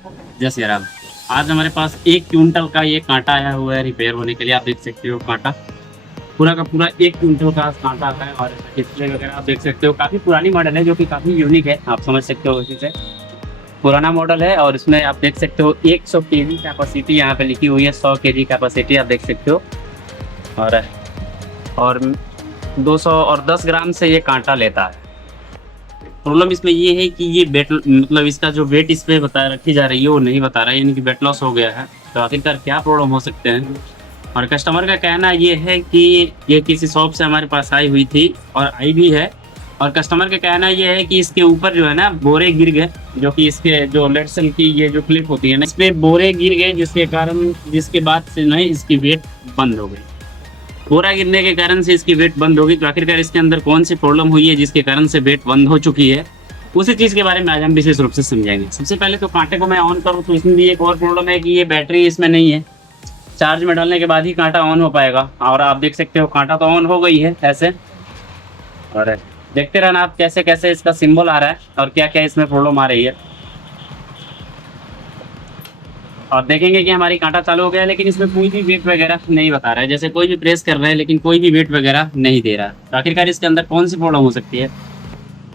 जय श्री राम। आज हमारे पास 1 क्विंटल का ये कांटा आया हुआ है रिपेयर होने के लिए। आप देख सकते हो कांटा पूरा का पूरा 1 क्विंटल का कांटा आता है। और डिस्प्ले वगैरह आप देख सकते हो, काफ़ी पुरानी मॉडल है जो कि काफ़ी यूनिक है, आप समझ सकते हो। इसी से पुराना मॉडल है और इसमें आप देख सकते हो 100 केजी कैपेसिटी यहाँ पे लिखी हुई है। 100 केजी कैपेसिटी आप देख सकते हो। और 200 और 10 ग्राम से ये कांटा लेता है। प्रॉब्लम इसमें ये है कि ये वेट, मतलब इसका जो वेट इस पे बता रखी जा रही है वो नहीं बता रहा है, यानी कि वेट लॉस हो गया है। तो आखिरकार क्या प्रॉब्लम हो सकते हैं। और कस्टमर का कहना ये है कि ये किसी शॉप से हमारे पास आई हुई थी और आई भी है। और कस्टमर का कहना ये है कि इसके ऊपर जो है ना बोरे गिर गए, जो कि इसके जो लेड सेल की ये जो क्लिप होती है ना, इस पे बोरे गिर गए, जिसके बाद से नहीं इसकी वेट बंद हो गई। बोरा गिरने के कारण से इसकी वेट बंद होगी। तो आखिरकार इसके अंदर कौन सी प्रॉब्लम हुई है जिसके कारण से वेट बंद हो चुकी है, उसी चीज़ के बारे में आज हम विशेष रूप से समझेंगे। सबसे पहले तो कांटे को मैं ऑन करूँ तो इसमें भी एक और प्रॉब्लम है कि ये बैटरी इसमें नहीं है। चार्ज में डालने के बाद ही कांटा ऑन हो पाएगा। और आप देख सकते हो कांटा तो ऑन हो गई है ऐसे। और देखते रहना आप कैसे कैसे इसका सिंबल आ रहा है और क्या क्या इसमें प्रॉब्लम आ रही है। और देखेंगे कि हमारी कांटा चालू हो गया है, लेकिन इसमें कोई भी वेट वगैरह नहीं बता रहा है। जैसे कोई भी प्रेस कर रहे हैं लेकिन कोई भी वेट वगैरह नहीं दे रहा। तो आखिरकार इसके अंदर कौन सी प्रॉब्लम हो सकती है।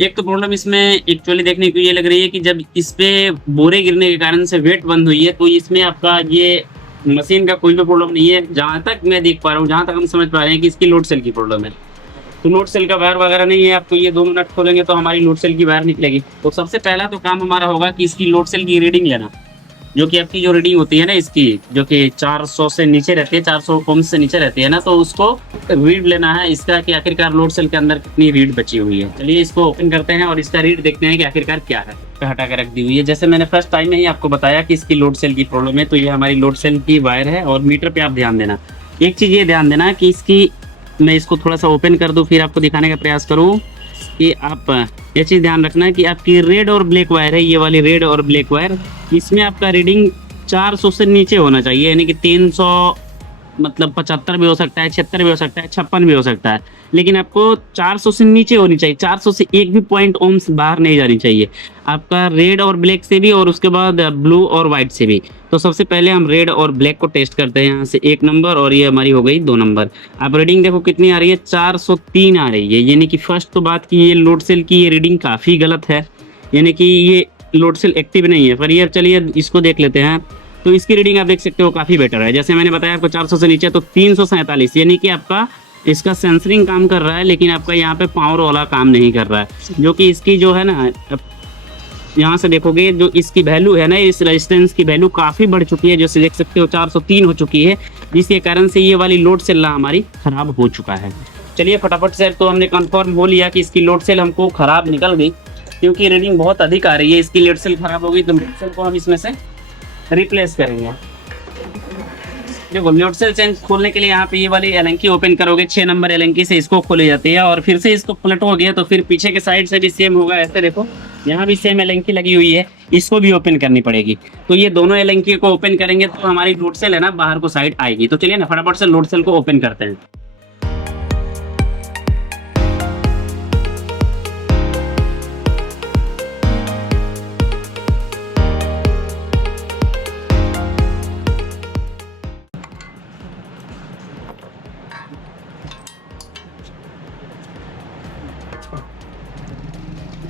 एक तो प्रॉब्लम इसमें एक्चुअली देखने को ये लग रही है कि जब इस पे बोरे गिरने के कारण से वेट बंद हुई है, तो इसमें आपका ये मशीन का कोई भी प्रॉब्लम नहीं है। जहाँ तक मैं देख पा रहा हूँ, जहाँ तक हम समझ पा रहे हैं कि इसकी लोड सेल की प्रॉब्लम है। तो लोड सेल का वायर वगैरह नहीं है। आपको ये दोनों नट खोलेंगे तो हमारी लोड सेल की वायर निकलेगी। तो सबसे पहला तो काम हमारा होगा कि इसकी लोड सेल की रीडिंग लेना, जो कि आपकी जो रीडिंग होती है ना इसकी, जो कि 400 से नीचे रहती है, 400 ओम्स से नीचे रहती है ना, तो उसको रीड लेना है इसका कि आखिरकार लोड सेल के अंदर कितनी रीड बची हुई है। चलिए इसको ओपन करते हैं और इसका रीड देखते हैं कि आखिरकार क्या है। हटा कर रख दी हुई है। जैसे मैंने फर्स्ट टाइम में ही आपको बताया कि इसकी लोड सेल की प्रॉब्लम है। तो ये हमारी लोड सेल की वायर है। और मीटर पे आप ध्यान देना, एक चीज़ ये ध्यान देना कि इसकी, मैं इसको थोड़ा सा ओपन कर दूँ फिर आपको दिखाने का प्रयास करूँ कि आप ये चीज़ ध्यान रखना कि आपकी रेड और ब्लैक वायर है, ये वाली रेड और ब्लैक वायर, इसमें आपका रीडिंग 400 से नीचे होना चाहिए। यानी कि 300 मतलब 75 भी हो सकता है, 76 भी हो सकता है, 56 भी हो सकता है, लेकिन आपको 400 से नीचे होनी चाहिए। 400 से एक भी पॉइंट ओम्स बाहर नहीं जानी चाहिए आपका, रेड और ब्लैक से भी और उसके बाद ब्लू और वाइट से भी। तो सबसे पहले हम रेड और ब्लैक को टेस्ट करते हैं। यहाँ से 1 नंबर और ये हमारी हो गई 2 नंबर। आप रीडिंग देखो कितनी आ रही है, 403 आ रही है। यानी कि फर्स्ट तो बात की ये लोड सेल की ये रीडिंग काफ़ी गलत है, यानी कि ये लोड सेल एक्टिव नहीं है। पर ये चलिए इसको देख लेते हैं। तो इसकी रीडिंग आप देख सकते हो काफ़ी बेटर है। जैसे मैंने बताया आपको 400 से नीचे, तो 347, यानी कि आपका इसका सेंसरिंग काम कर रहा है, लेकिन आपका यहाँ पे पावर वाला काम नहीं कर रहा है। जो कि इसकी जो है ना, यहाँ से देखोगे जो इसकी वैल्यू है ना, इस रेजिस्टेंस की वैल्यू काफ़ी बढ़ चुकी है। जैसे देख सकते हो 403 हो चुकी है, जिसके कारण से ये वाली लोड सेल हमारी ख़राब हो चुका है। चलिए फटाफट से, तो हमने कंफर्म हो लिया कि इसकी लोड सेल हमको ख़राब निकल गई, क्योंकि रीडिंग बहुत अधिक आ रही है। इसकी लोड सेल ख़राब हो गई, तो लोड सेल को हम इसमें से रिप्लेस करेंगे। देखो लोड सेल चेंज खोलने के लिए यहाँ पे ये वाली एलंकी ओपन करोगे, 6 नंबर एलंकी से इसको खोली जाती है। और फिर से इसको पलटोगे तो फिर पीछे के साइड से भी सेम होगा। ऐसे देखो यहाँ भी सेम एलंकी लगी हुई है, इसको भी ओपन करनी पड़ेगी। तो ये दोनों एलंकी को ओपन करेंगे तो हमारी लोड सेल है ना बाहर को साइड आएगी। तो चलिए ना फटाफट से लोड सेल को ओपन करते हैं।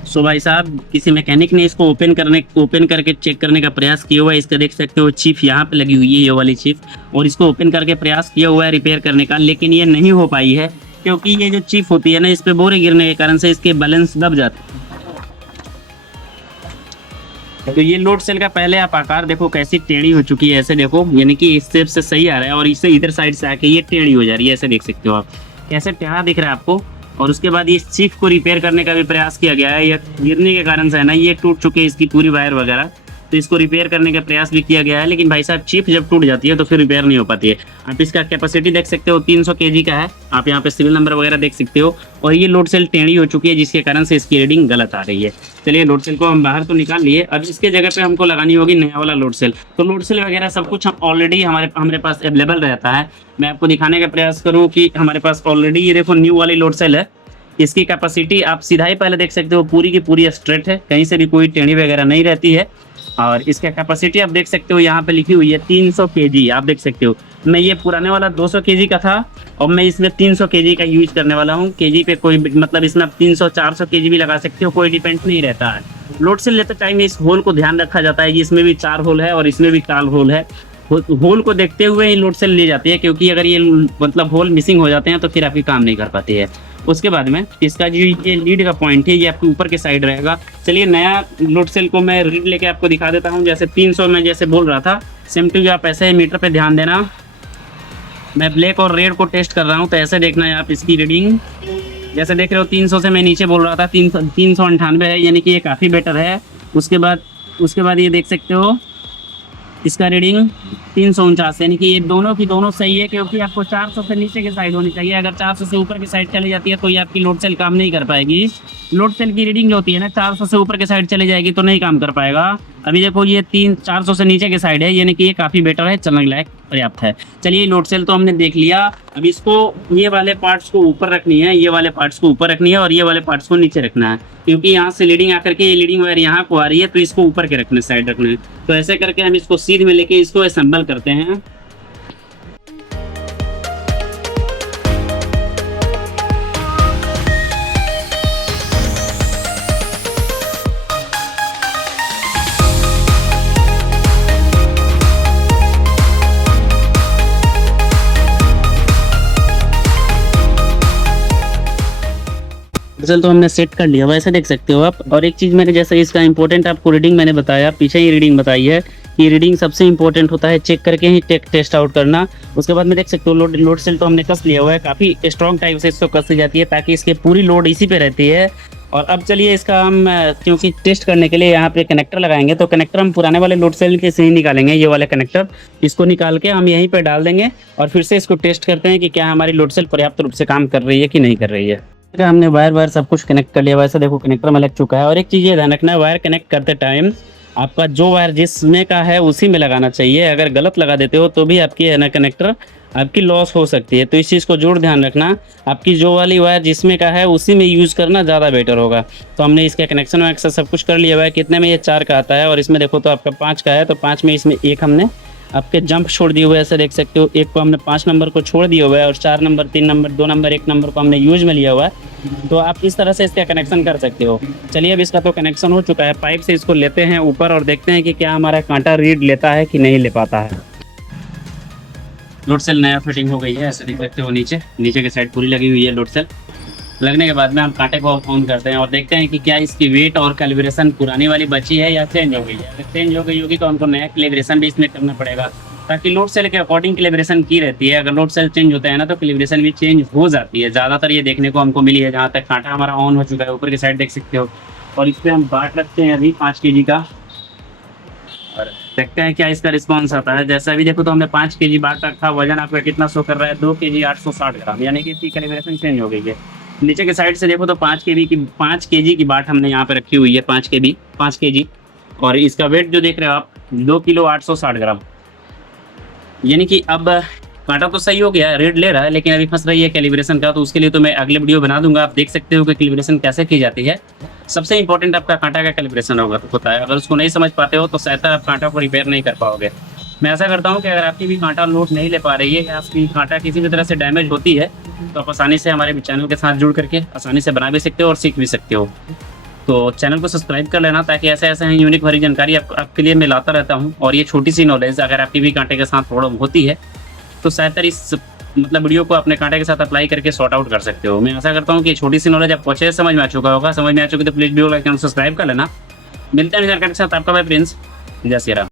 सो भाई साहब, किसी मैकेनिक ने इसको ओपन करके चेक करने का प्रयास किया हुआ है। इसका देख सकते हो चिप यहाँ पे लगी हुई है, ये वाली चिप, और इसको ओपन करके प्रयास किया हुआ है रिपेयर करने का, लेकिन ये नहीं हो पाई है। क्योंकि ये जो चिप होती है ना, इस पे बोरे गिरने के कारण से इसके बैलेंस दब जाते हैं। तो ये लोड सेल का पहले आप आकार देखो कैसी टेढ़ी हो चुकी है। ऐसे देखो, यानी कि इस शेप से सही आ रहा है और इससे इधर साइड से आके ये टेढ़ी हो जा रही है। ऐसे देख सकते हो आप कैसे टेढ़ा दिख रहा है आपको। और उसके बाद इस चिप को रिपेयर करने का भी प्रयास किया गया है। ये गिरने के कारण से है ना, ये टूट चुके हैं इसकी पूरी वायर वगैरह। तो इसको रिपेयर करने का प्रयास भी किया गया है, लेकिन भाई साहब चिप जब टूट जाती है तो फिर रिपेयर नहीं हो पाती है। आप इसका कैपेसिटी देख सकते हो 300 केजी का है। आप यहाँ पे सीरियल नंबर वगैरह देख सकते हो। और ये लोड सेल टेढ़ी हो चुकी है, जिसके कारण से इसकी रीडिंग गलत आ रही है। चलिए लोड सेल को हम बाहर तो निकाल लिए, अब इसके जगह पे हमको लगानी होगी नया वाला लोड सेल। तो लोड सेल वगैरह सब कुछ हम ऑलरेडी हमारे पास अवेलेबल रहता है। मैं आपको दिखाने का प्रयास करूँ कि हमारे पास ऑलरेडी ये देखो न्यू वाली लोड सेल है। इसकी कैपेसिटी आप सीधा ही पहले देख सकते हो, पूरी की पूरी स्ट्रेट है, कहीं से भी कोई टेढ़ी वगैरह नहीं रहती है। और इसका कैपेसिटी आप देख सकते हो यहाँ पे लिखी हुई है 300 केजी। आप देख सकते हो मैं ये पुराने वाला 200 केजी का था और मैं इसमें 300 केजी का यूज करने वाला हूँ। केजी पे कोई मतलब इसमें आप 300-400 केजी भी लगा सकते हो, कोई डिपेंड नहीं रहता है। लोड सेल लेते टाइम इस होल को ध्यान रखा जाता है कि इसमें भी 4 होल है और इसमें भी 4 होल है। होल को देखते हुए ही लोड सेल ली जाती है, क्योंकि अगर ये मतलब होल मिसिंग हो जाते हैं तो फिर आपकी काम नहीं कर पाती है। उसके बाद में इसका जो ये लीड का पॉइंट है ये आपके ऊपर के साइड रहेगा। चलिए नया लोड सेल को मैं रीड लेके आपको दिखा देता हूँ। जैसे 300 में जैसे बोल रहा था, सेम टू आप ऐसे मीटर पे ध्यान देना। मैं ब्लैक और रेड को टेस्ट कर रहा हूँ तो ऐसे देखना है आप इसकी रीडिंग। जैसे देख रहे हो 300 से मैं नीचे बोल रहा था 398 है, यानी कि ये काफ़ी बेटर है। उसके बाद ये देख सकते हो इसका रीडिंग 349, यानी कि ये दोनों की दोनों सही है, क्योंकि आपको 400 से नीचे की साइड होनी चाहिए। अगर 400 से ऊपर की साइड चली जाती है तो ये आपकी लोड सेल काम नहीं कर पाएगी। लोड सेल की रीडिंग जो होती है ना 400 से ऊपर की साइड चली जाएगी तो नहीं काम कर पाएगा। अभी देखो ये 400 से नीचे की साइड है, यानी कि ये काफ़ी बेटर है, चलने लायक पर्याप्त है। चलिए लोड सेल तो हमने देख लिया। अब इसको ये वाले पार्ट्स को ऊपर रखनी है, ये वाले पार्ट्स को ऊपर रखनी है और ये वाले पार्ट्स को नीचे रखना है, क्योंकि यहाँ से लीडिंग आकर के ये लीडिंग वायर यहाँ को आ रही है तो इसको ऊपर के रखने साइड रखना है। तो ऐसे करके हम इसको सीध में लेके इसको असेंबल करते हैं। रिजल्ट तो हमने सेट कर लिया, वैसे देख सकते हो आप। और एक चीज़ मैंने जैसे इसका इंपॉर्टेंट आपको रीडिंग मैंने बताया, पीछे ही रीडिंग बताई है कि रीडिंग सबसे इंपॉर्टेंट होता है, चेक करके ही टेस्ट आउट करना। उसके बाद में देख सकते हो लोड सेल तो हमने कस लिया हुआ है, काफ़ी स्ट्रॉन्ग टाइप से इसको कस ली जाती है ताकि इसकी पूरी लोड इसी पे रहती है। और अब चलिए इसका हम क्योंकि टेस्ट करने के लिए यहाँ पे कनेक्टर लगाएंगे, तो कनेक्टर हम पुराने वाले लोड सेल के से ही निकालेंगे। ये वाले कनेक्टर इसको निकाल के हम यहीं पे डाल देंगे और फिर से इसको टेस्ट करते हैं कि क्या हमारी लोड सेल पर्याप्त रूप से काम कर रही है कि नहीं कर रही है। हमने वायर सब कुछ कनेक्ट कर लिया, वैसे देखो कनेक्टर में लग चुका है। और एक चीज़ ये ध्यान रखना है, वायर कनेक्ट करते टाइम आपका जो वायर जिसमें का है उसी में लगाना चाहिए। अगर गलत लगा देते हो तो भी आपकी है ना कनेक्टर आपकी लॉस हो सकती है। तो इस चीज़ को जरूर ध्यान रखना, आपकी जो वाली वायर जिसमें का है उसी में यूज़ करना ज़्यादा बेटर होगा। तो हमने इसका कनेक्शन वैक्शन सब कुछ कर लिया हुआ है। कितने में ये 4 का आता है और इसमें देखो तो आपका 5 का है, तो 5 में इसमें एक हमने आपके जंप छोड़ दिए हुए, ऐसे देख सकते हो। एक को हमने 5 नंबर को छोड़ दिया हुआ है और 4 नंबर 3 नंबर 2 नंबर 1 नंबर को हमने यूज में लिया हुआ है। तो आप इस तरह से इसका कनेक्शन कर सकते हो। चलिए अब इसका तो कनेक्शन हो चुका है, पाइप से इसको लेते हैं ऊपर और देखते हैं कि क्या हमारा कांटा रीड लेता है कि नहीं ले पाता है। लोड सेल नया फिटिंग हो गई है, ऐसे देख सकते हो। नीचे की साइड पूरी लगी हुई है लोड सेल। लगने के बाद में हम कांटे को ऑन करते हैं और देखते हैं कि क्या इसकी वेट और कैलिब्रेशन पुरानी वाली बची है या चेंज हो गई है। अगर चेंज हो गई होगी तो हमको नया कैलिब्रेशन भी इसमें करना पड़ेगा, ताकि लोड सेल के अकॉर्डिंग कैलिब्रेशन की रहती है। अगर लोड सेल चेंज होता है ना तो कैलिब्रेशन भी चेंज हो जाती है। ज़्यादातर ये देखने को हमको मिली है। जहाँ तक कांटा हमारा ऑन हो चुका है, ऊपर की साइड देख सकते हो। और इस पर हम बाट रखते हैं अभी 5 kg का और देखते हैं क्या इसका रिस्पॉन्स आता है। जैसे अभी देखो तो हमने 5 kg बाट रखा, वजन आपका कितना शो कर रहा है 2 kg 860 ग्राम, यानी कि इसकी कैलिब्रेशन चेंज हो गई है। नीचे के साइड से देखो तो 5 kg की बाट हमने यहाँ पे रखी हुई है, 5 kg। और इसका वेट जो देख रहे हो आप 2 किलो 860 ग्राम, यानी कि अब कांटा तो सही हो गया, रेड ले रहा है, लेकिन अभी फंस रही है कैलिब्रेशन का। तो उसके लिए तो मैं अगले वीडियो बना दूंगा, आप देख सकते हो कि कैलिब्रेशन कैसे की जाती है। सबसे इंपॉर्टेंट आपका कांटा का कैलिब्रेशन होता है। अगर उसको नहीं समझ पाते हो तो शायद आप कांटा को रिपेयर नहीं कर पाओगे। मैं ऐसा करता हूँ कि अगर आपकी भी कांटा लोड नहीं ले पा रही है या आपकी कांटा किसी भी तरह से डैमेज होती है तो आप आसानी से हमारे चैनल के साथ जुड़ करके आसानी से बना भी सकते हो और सीख भी सकते हो। तो चैनल को सब्सक्राइब कर लेना, ताकि ऐसे यूनिक भरी जानकारी आपके लिए मैं लाता रहता हूँ। और ये छोटी सी नॉलेज अगर आपकी भी कांटे के साथ प्रॉब्लम होती है तो शायद इस मतलब वीडियो को अपने कांटे के साथ अप्लाई करके सॉर्ट आउट कर सकते हो। मैं ऐसा करता हूँ कि छोटी सी नॉलेज आपको अच्छे से समझ में आ चुका होगा। समझ में आ चुकी तो please video like and subscribe कर लेना। मिलते हैं जानकारी के साथ, आपका भाई प्रिंस। जय श्री राम।